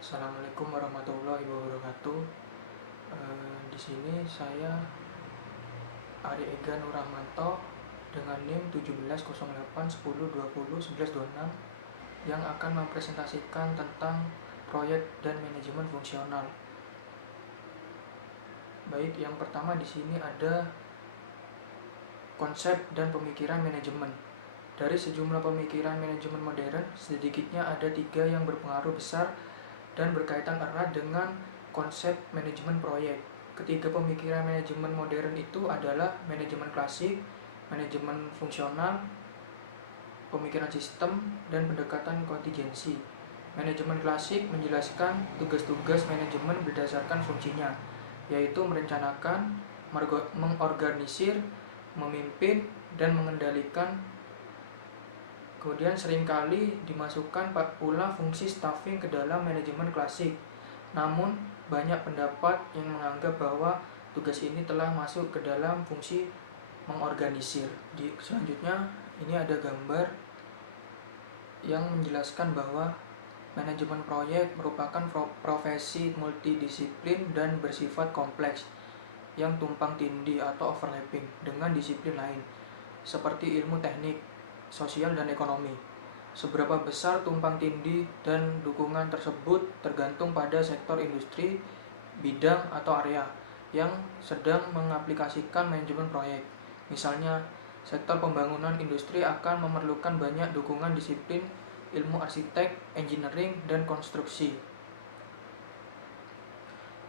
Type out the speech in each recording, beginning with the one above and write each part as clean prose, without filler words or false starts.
Assalamualaikum warahmatullahi wabarakatuh. Di sini saya Ari Ega Nurahmanto dengan NIM 170810201126 yang akan mempresentasikan tentang proyek dan manajemen fungsional. Baik, yang pertama di sini ada konsep dan pemikiran manajemen. Dari sejumlah pemikiran manajemen modern, sedikitnya ada 3 yang berpengaruh besar dan berkaitan erat dengan konsep manajemen proyek. Ketiga pemikiran manajemen modern itu adalah manajemen klasik, manajemen fungsional, pemikiran sistem, dan pendekatan kontingensi. Manajemen klasik menjelaskan tugas-tugas manajemen berdasarkan fungsinya, yaitu merencanakan, mengorganisir, memimpin, dan mengendalikan. Kemudian seringkali dimasukkan pula fungsi staffing ke dalam manajemen klasik. Namun, banyak pendapat yang menganggap bahwa tugas ini telah masuk ke dalam fungsi mengorganisir. Selanjutnya, ini ada gambar yang menjelaskan bahwa manajemen proyek merupakan profesi multidisiplin dan bersifat kompleks yang tumpang tindih atau overlapping dengan disiplin lain, seperti ilmu teknik, sosial, dan ekonomi. Seberapa besar tumpang tindih dan dukungan tersebut tergantung pada sektor industri, bidang, atau area yang sedang mengaplikasikan manajemen proyek. Misalnya, sektor pembangunan industri akan memerlukan banyak dukungan disiplin ilmu arsitek, engineering, dan konstruksi.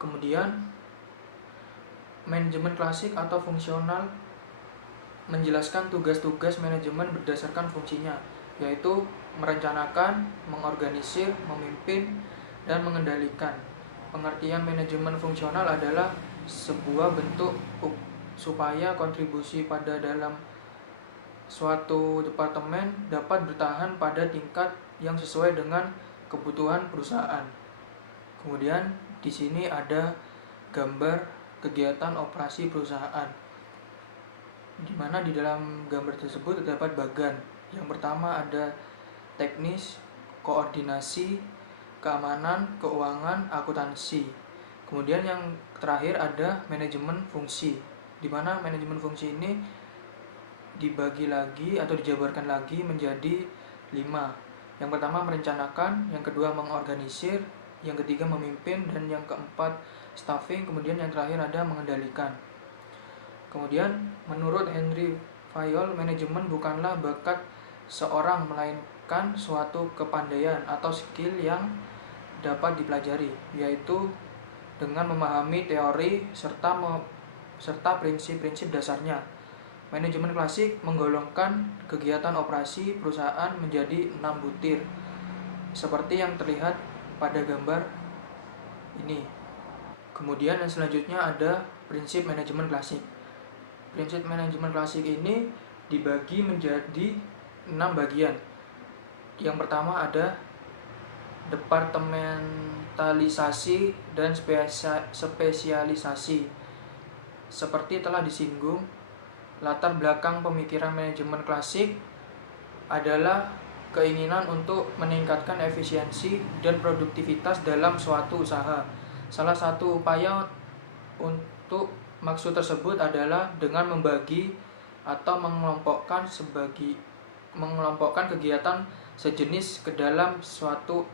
Kemudian, manajemen klasik atau fungsional menjelaskan tugas-tugas manajemen berdasarkan fungsinya, yaitu merencanakan, mengorganisir, memimpin, dan mengendalikan. Pengertian manajemen fungsional adalah sebuah bentuk supaya kontribusi pada dalam suatu departemen dapat bertahan pada tingkat yang sesuai dengan kebutuhan perusahaan. Kemudian di sini ada gambar kegiatan operasi perusahaan, di mana di dalam gambar tersebut terdapat bagan. Yang pertama ada teknis, koordinasi, keamanan, keuangan, akuntansi. Kemudian yang terakhir ada manajemen fungsi, di mana manajemen fungsi ini dibagi lagi atau dijabarkan lagi menjadi 5. Yang pertama merencanakan, yang kedua mengorganisir, yang ketiga memimpin, dan yang keempat staffing, kemudian yang terakhir ada mengendalikan. Kemudian menurut Henry Fayol, manajemen bukanlah bakat seorang, melainkan suatu kepandaian atau skill yang dapat dipelajari, yaitu dengan memahami teori serta prinsip-prinsip dasarnya. Manajemen klasik menggolongkan kegiatan operasi perusahaan menjadi 6 butir, seperti yang terlihat pada gambar ini. Kemudian yang selanjutnya ada prinsip manajemen klasik. Prinsip manajemen klasik ini dibagi menjadi 6 bagian. Yang pertama ada departementalisasi dan spesialisasi. Seperti telah disinggung, latar belakang pemikiran manajemen klasik adalah keinginan untuk meningkatkan efisiensi dan produktivitas dalam suatu usaha. Salah satu upaya untuk maksud tersebut adalah dengan membagi atau mengelompokkan kegiatan sejenis ke dalam satu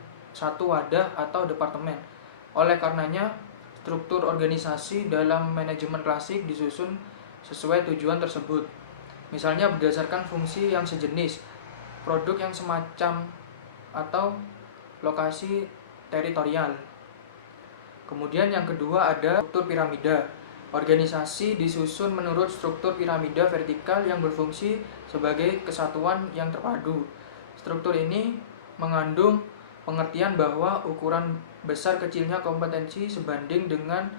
wadah atau departemen. Oleh karenanya, struktur organisasi dalam manajemen klasik disusun sesuai tujuan tersebut. Misalnya berdasarkan fungsi yang sejenis, produk yang semacam, atau lokasi teritorial. Kemudian yang kedua ada struktur piramida. Organisasi disusun menurut struktur piramida vertikal yang berfungsi sebagai kesatuan yang terpadu. Struktur ini mengandung pengertian bahwa ukuran besar kecilnya kompetensi sebanding dengan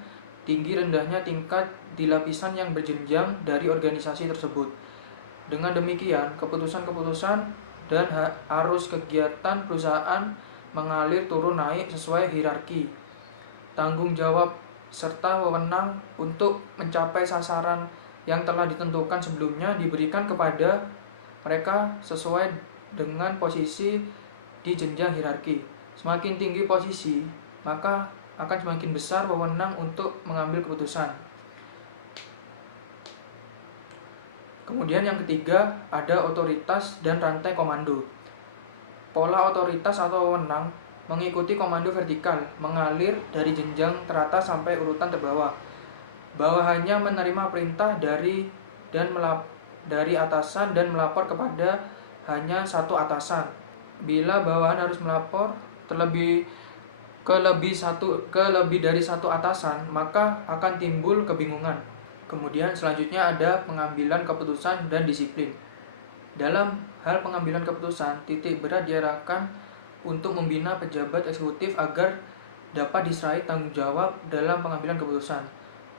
tinggi rendahnya tingkat di lapisan yang berjenjang dari organisasi tersebut. Dengan demikian, keputusan-keputusan dan arus kegiatan perusahaan mengalir turun naik sesuai hierarki. Tanggung jawab serta wewenang untuk mencapai sasaran yang telah ditentukan sebelumnya diberikan kepada mereka sesuai dengan posisi di jenjang hierarki. Semakin tinggi posisi, maka akan semakin besar wewenang untuk mengambil keputusan. Kemudian yang ketiga, ada otoritas dan rantai komando. Pola otoritas atau wewenang mengikuti komando vertikal, mengalir dari jenjang teratas sampai urutan terbawah. Bawahannya menerima perintah dari atasan dan melapor kepada hanya satu atasan. Bila bawahan harus melapor ke lebih dari satu atasan, maka akan timbul kebingungan. Kemudian selanjutnya ada pengambilan keputusan dan disiplin. Dalam hal pengambilan keputusan, titik berat diarahkan untuk membina pejabat eksekutif agar dapat diserahi tanggung jawab dalam pengambilan keputusan.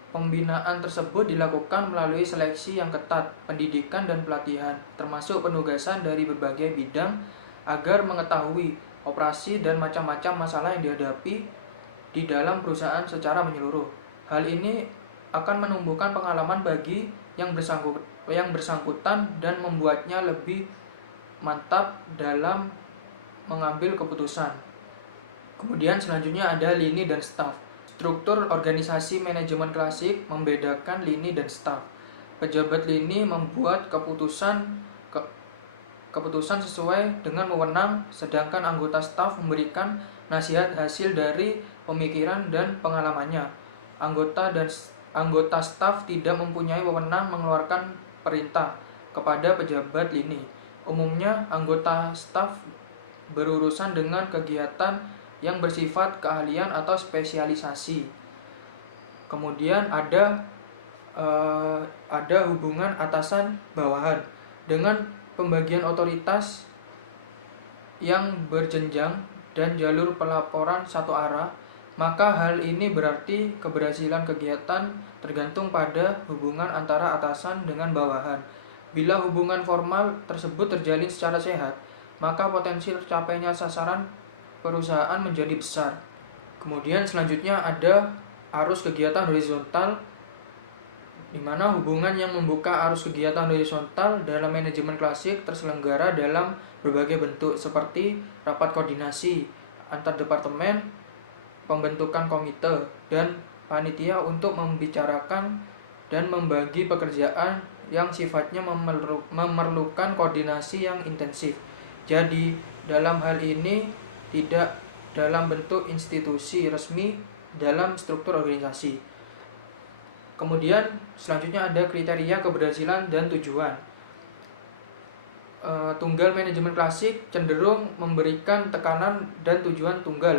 Pembinaan tersebut dilakukan melalui seleksi yang ketat, pendidikan dan pelatihan, termasuk penugasan dari berbagai bidang agar mengetahui operasi dan macam-macam masalah yang dihadapi di dalam perusahaan secara menyeluruh. Hal ini akan menumbuhkan pengalaman bagi yang bersangkutan dan membuatnya lebih mantap dalam mengambil keputusan. Kemudian selanjutnya ada lini dan staf. Struktur organisasi manajemen klasik membedakan lini dan staf. Pejabat lini membuat keputusan sesuai dengan wewenang, sedangkan anggota staf memberikan nasihat hasil dari pemikiran dan pengalamannya. Anggota staf tidak mempunyai wewenang mengeluarkan perintah kepada pejabat lini. Umumnya, anggota staf berurusan dengan kegiatan yang bersifat keahlian atau spesialisasi. Kemudian ada hubungan atasan bawahan. Dengan pembagian otoritas yang berjenjang dan jalur pelaporan satu arah, maka hal ini berarti keberhasilan kegiatan tergantung pada hubungan antara atasan dengan bawahan. Bila hubungan formal tersebut terjalin secara sehat, maka potensi tercapainya sasaran perusahaan menjadi besar. Kemudian selanjutnya ada arus kegiatan horizontal, di mana hubungan yang membuka arus kegiatan horizontal dalam manajemen klasik terselenggara dalam berbagai bentuk seperti rapat koordinasi antar departemen, pembentukan komite, dan panitia untuk membicarakan dan membagi pekerjaan yang sifatnya memerlukan koordinasi yang intensif. Jadi, dalam hal ini tidak dalam bentuk institusi resmi dalam struktur organisasi. Kemudian selanjutnya ada kriteria keberhasilan dan tujuan. Tunggal manajemen klasik cenderung memberikan tekanan dan tujuan tunggal.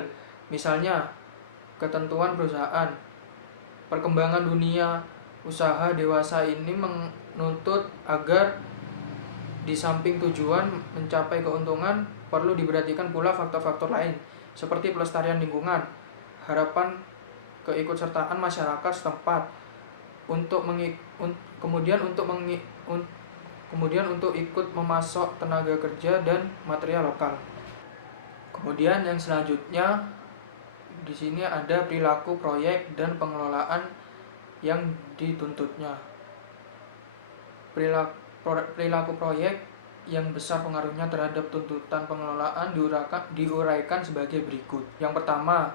Misalnya, ketentuan perusahaan. Perkembangan dunia usaha dewasa ini menuntut agar di samping tujuan mencapai keuntungan, perlu diperhatikan pula faktor-faktor lain seperti pelestarian lingkungan, harapan keikutsertaan masyarakat setempat, kemudian untuk ikut memasok tenaga kerja dan material lokal. Kemudian yang selanjutnya di sini ada perilaku proyek dan pengelolaan yang dituntutnya. Perilaku proyek yang besar pengaruhnya terhadap tuntutan pengelolaan diuraikan sebagai berikut. Yang pertama,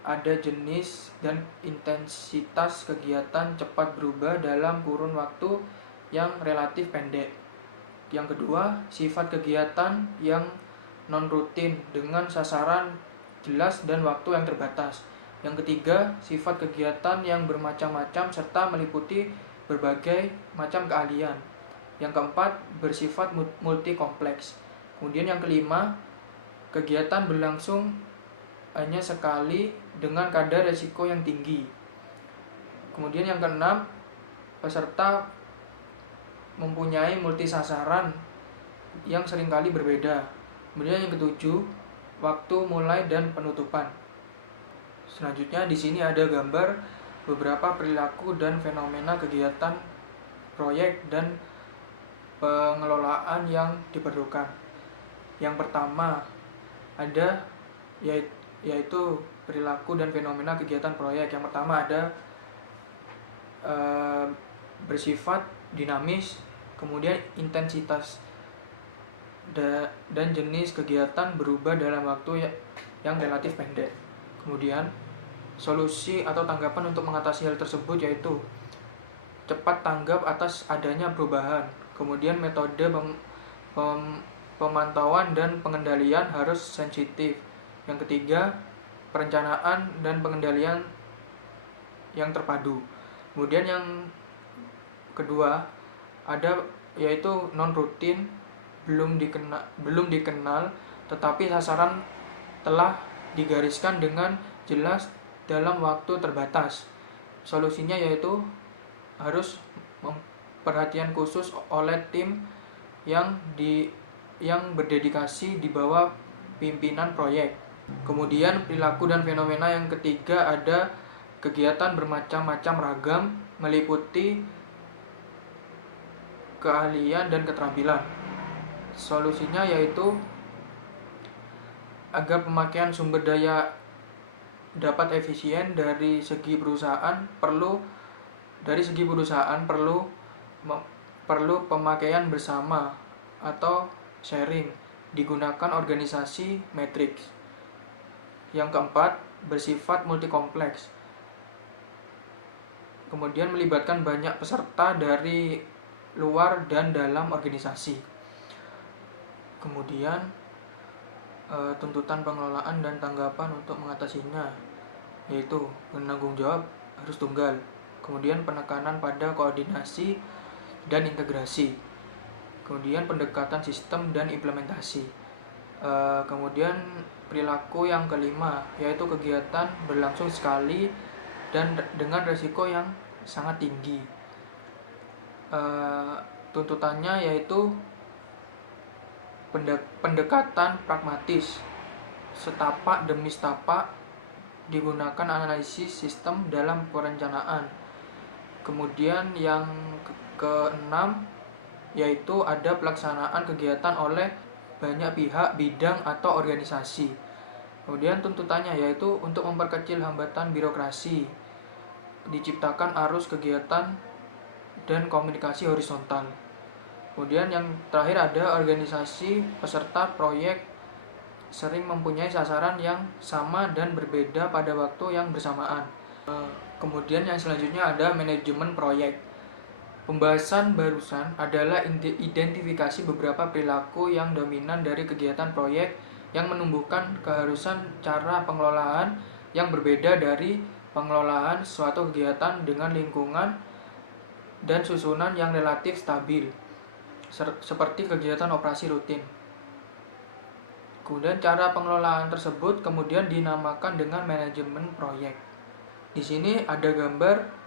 ada jenis dan intensitas kegiatan cepat berubah dalam kurun waktu yang relatif pendek. Yang kedua, sifat kegiatan yang non-rutin dengan sasaran jelas dan waktu yang terbatas. Yang ketiga, sifat kegiatan yang bermacam-macam serta meliputi berbagai macam keahlian. Yang keempat, bersifat multi kompleks. Kemudian yang kelima, kegiatan berlangsung hanya sekali dengan kadar resiko yang tinggi. Kemudian yang keenam, peserta mempunyai multi sasaran yang seringkali berbeda. Kemudian yang ketujuh, waktu mulai dan penutupan. Selanjutnya di sini ada gambar beberapa perilaku dan fenomena kegiatan proyek dan pengelolaan yang diperlukan. Yang pertama ada yaitu perilaku dan fenomena kegiatan proyek. Yang pertama ada bersifat dinamis, kemudian intensitas dan jenis kegiatan berubah dalam waktu yang relatif pendek. Kemudian solusi atau tanggapan untuk mengatasi hal tersebut yaitu cepat tanggap atas adanya perubahan. Kemudian metode pemantauan dan pengendalian harus sensitif. Yang ketiga, perencanaan dan pengendalian yang terpadu. Kemudian yang kedua ada yaitu non rutin, belum dikenal tetapi sasaran telah digariskan dengan jelas dalam waktu terbatas. Solusinya yaitu harus perhatian khusus oleh tim yang berdedikasi di bawah pimpinan proyek. Kemudian perilaku dan fenomena yang ketiga ada kegiatan bermacam-macam ragam meliputi keahlian dan keterampilan. Solusinya yaitu agar pemakaian sumber daya dapat efisien dari segi perusahaan perlu pemakaian bersama atau sharing, digunakan organisasi matriks. Yang keempat, bersifat multikompleks. Kemudian melibatkan banyak peserta dari luar dan dalam organisasi. Kemudian tuntutan pengelolaan dan tanggapan untuk mengatasinya, yaitu penanggung jawab harus tunggal. Kemudian penekanan pada koordinasi dan integrasi. Kemudian pendekatan sistem dan implementasi. Kemudian perilaku yang kelima, yaitu kegiatan berlangsung sekali dan dengan resiko yang sangat tinggi. Tuntutannya yaitu pendekatan pragmatis, setapak demi setapak, digunakan analisis sistem dalam perencanaan. Kemudian yang keenam yaitu ada pelaksanaan kegiatan oleh banyak pihak, bidang atau organisasi. Kemudian tuntutannya yaitu untuk memperkecil hambatan birokrasi, diciptakan arus kegiatan dan komunikasi horizontal. Kemudian yang terakhir ada organisasi peserta proyek sering mempunyai sasaran yang sama dan berbeda pada waktu yang bersamaan. Kemudian yang selanjutnya ada manajemen proyek. Pembahasan barusan adalah identifikasi beberapa perilaku yang dominan dari kegiatan proyek yang menumbuhkan keharusan cara pengelolaan yang berbeda dari pengelolaan suatu kegiatan dengan lingkungan dan susunan yang relatif stabil, seperti kegiatan operasi rutin. Kemudian cara pengelolaan tersebut kemudian dinamakan dengan manajemen proyek. Di sini ada gambar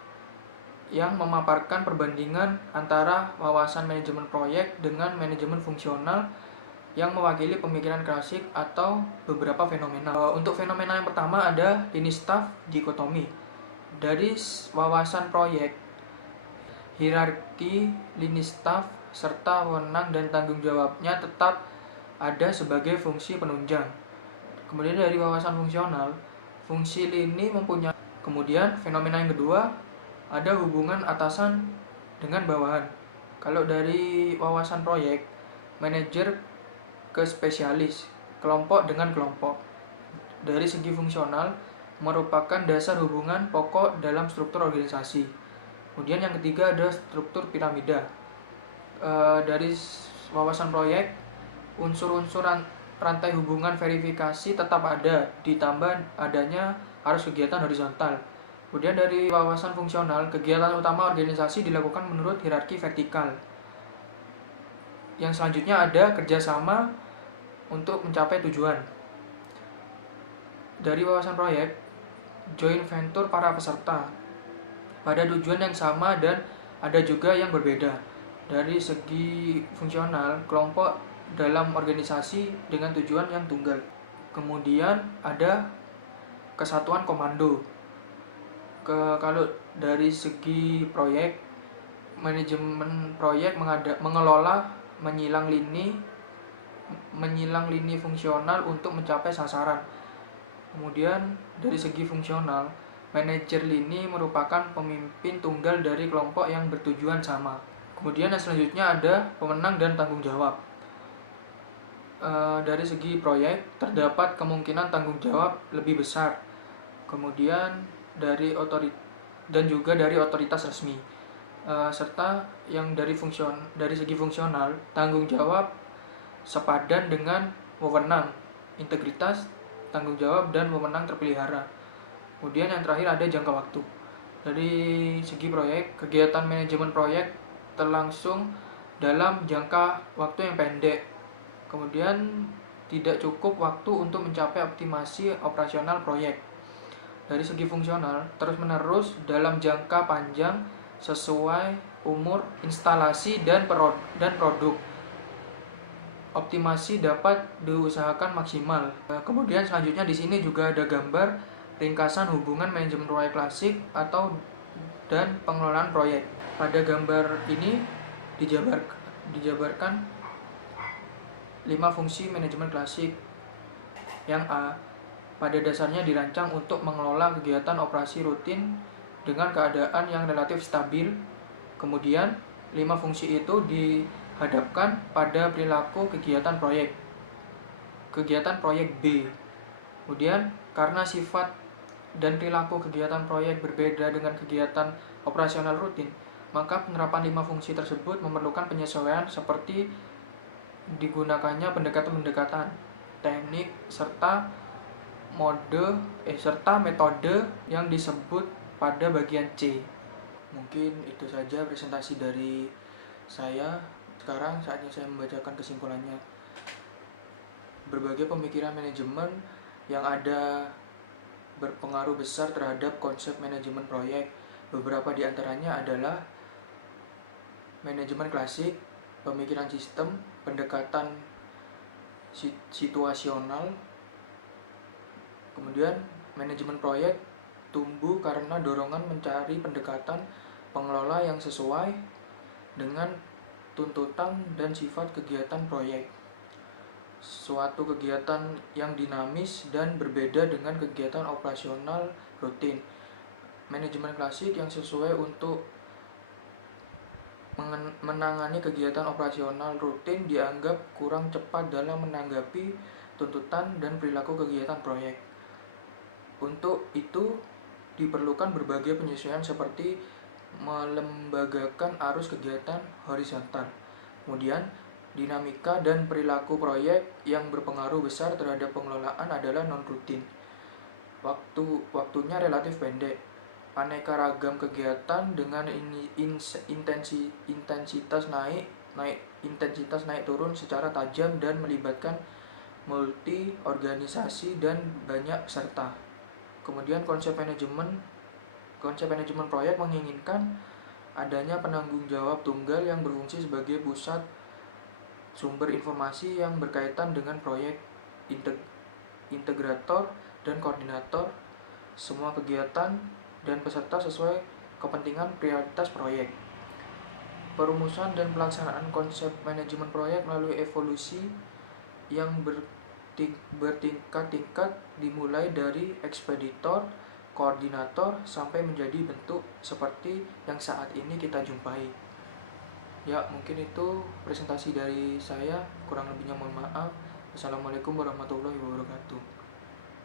yang memaparkan perbandingan antara wawasan manajemen proyek dengan manajemen fungsional yang mewakili pemikiran klasik atau beberapa fenomena. Untuk fenomena yang pertama ada lini staff dikotomi. Dari wawasan proyek, hierarki lini staff serta wewenang dan tanggung jawabnya tetap ada sebagai fungsi penunjang. Kemudian dari wawasan fungsional, fungsi lini mempunyai. Kemudian fenomena yang kedua ada hubungan atasan dengan bawahan. Kalau dari wawasan proyek, manajer ke spesialis, kelompok dengan kelompok. Dari segi fungsional, merupakan dasar hubungan pokok dalam struktur organisasi. Kemudian yang ketiga ada struktur piramida. Dari wawasan proyek, unsur-unsur rantai hubungan verifikasi tetap ada, ditambah adanya arus kegiatan horizontal. Kemudian dari wawasan fungsional, kegiatan utama organisasi dilakukan menurut hierarki vertikal. Yang selanjutnya ada kerjasama untuk mencapai tujuan. Dari wawasan proyek, joint venture para peserta pada tujuan yang sama dan ada juga yang berbeda. Dari segi fungsional, kelompok dalam organisasi dengan tujuan yang tunggal. Kemudian ada kesatuan komando. Kalau dari segi proyek, manajemen proyek mengelola menyilang lini fungsional untuk mencapai sasaran. Kemudian dari segi fungsional, manajer lini merupakan pemimpin tunggal dari kelompok yang bertujuan sama. Kemudian yang selanjutnya ada pemenang dan tanggung jawab. Dari segi proyek, terdapat kemungkinan tanggung jawab lebih besar kemudian dan juga dari otoritas resmi, serta yang dari segi fungsional, tanggung jawab sepadan dengan wewenang, integritas, tanggung jawab dan wewenang terpelihara. Kemudian yang terakhir ada jangka waktu. Dari segi proyek, kegiatan manajemen proyek terlangsung dalam jangka waktu yang pendek. Kemudian tidak cukup waktu untuk mencapai optimasi operasional proyek. Dari segi fungsional, terus-menerus dalam jangka panjang sesuai umur instalasi dan produk. Optimasi dapat diusahakan maksimal. Kemudian selanjutnya di sini juga ada gambar ringkasan hubungan manajemen proyek klasik dan pengelolaan proyek. Pada gambar ini dijabarkan 5 fungsi manajemen klasik. Yang A, pada dasarnya dirancang untuk mengelola kegiatan operasi rutin dengan keadaan yang relatif stabil. Kemudian 5 fungsi itu dihadapkan pada perilaku kegiatan proyek B. Kemudian karena sifat dan perilaku kegiatan proyek berbeda dengan kegiatan operasional rutin, maka penerapan 5 fungsi tersebut memerlukan penyesuaian seperti digunakannya pendekatan-pendekatan, teknik, serta metode yang disebut pada bagian C. Mungkin itu saja presentasi dari saya. Sekarang saatnya saya membacakan kesimpulannya. Berbagai pemikiran manajemen yang ada berpengaruh besar terhadap konsep manajemen proyek. Beberapa di antaranya adalah manajemen klasik, pemikiran sistem, pendekatan situasional. Kemudian manajemen proyek tumbuh karena dorongan mencari pendekatan pengelola yang sesuai dengan tuntutan dan sifat kegiatan proyek. Suatu kegiatan yang dinamis dan berbeda dengan kegiatan operasional rutin. Manajemen klasik yang sesuai untuk menangani kegiatan operasional rutin dianggap kurang cepat dalam menanggapi tuntutan dan perilaku kegiatan proyek. Untuk itu diperlukan berbagai penyesuaian seperti melembagakan arus kegiatan horizontal. Kemudian dinamika dan perilaku proyek yang berpengaruh besar terhadap pengelolaan adalah non-rutin. Waktunya relatif pendek. Aneka ragam kegiatan dengan intensitas naik turun secara tajam dan melibatkan multi organisasi dan banyak peserta. Kemudian konsep manajemen proyek menginginkan adanya penanggung jawab tunggal yang berfungsi sebagai pusat sumber informasi yang berkaitan dengan proyek, integrator dan koordinator semua kegiatan dan peserta sesuai kepentingan prioritas proyek. Perumusan dan pelaksanaan konsep manajemen proyek melalui evolusi yang bertingkat-tingkat dimulai dari ekspeditor, koordinator sampai menjadi bentuk seperti yang saat ini kita jumpai. Ya, mungkin itu presentasi dari saya, kurang lebihnya mohon maaf. Assalamualaikum warahmatullahi wabarakatuh.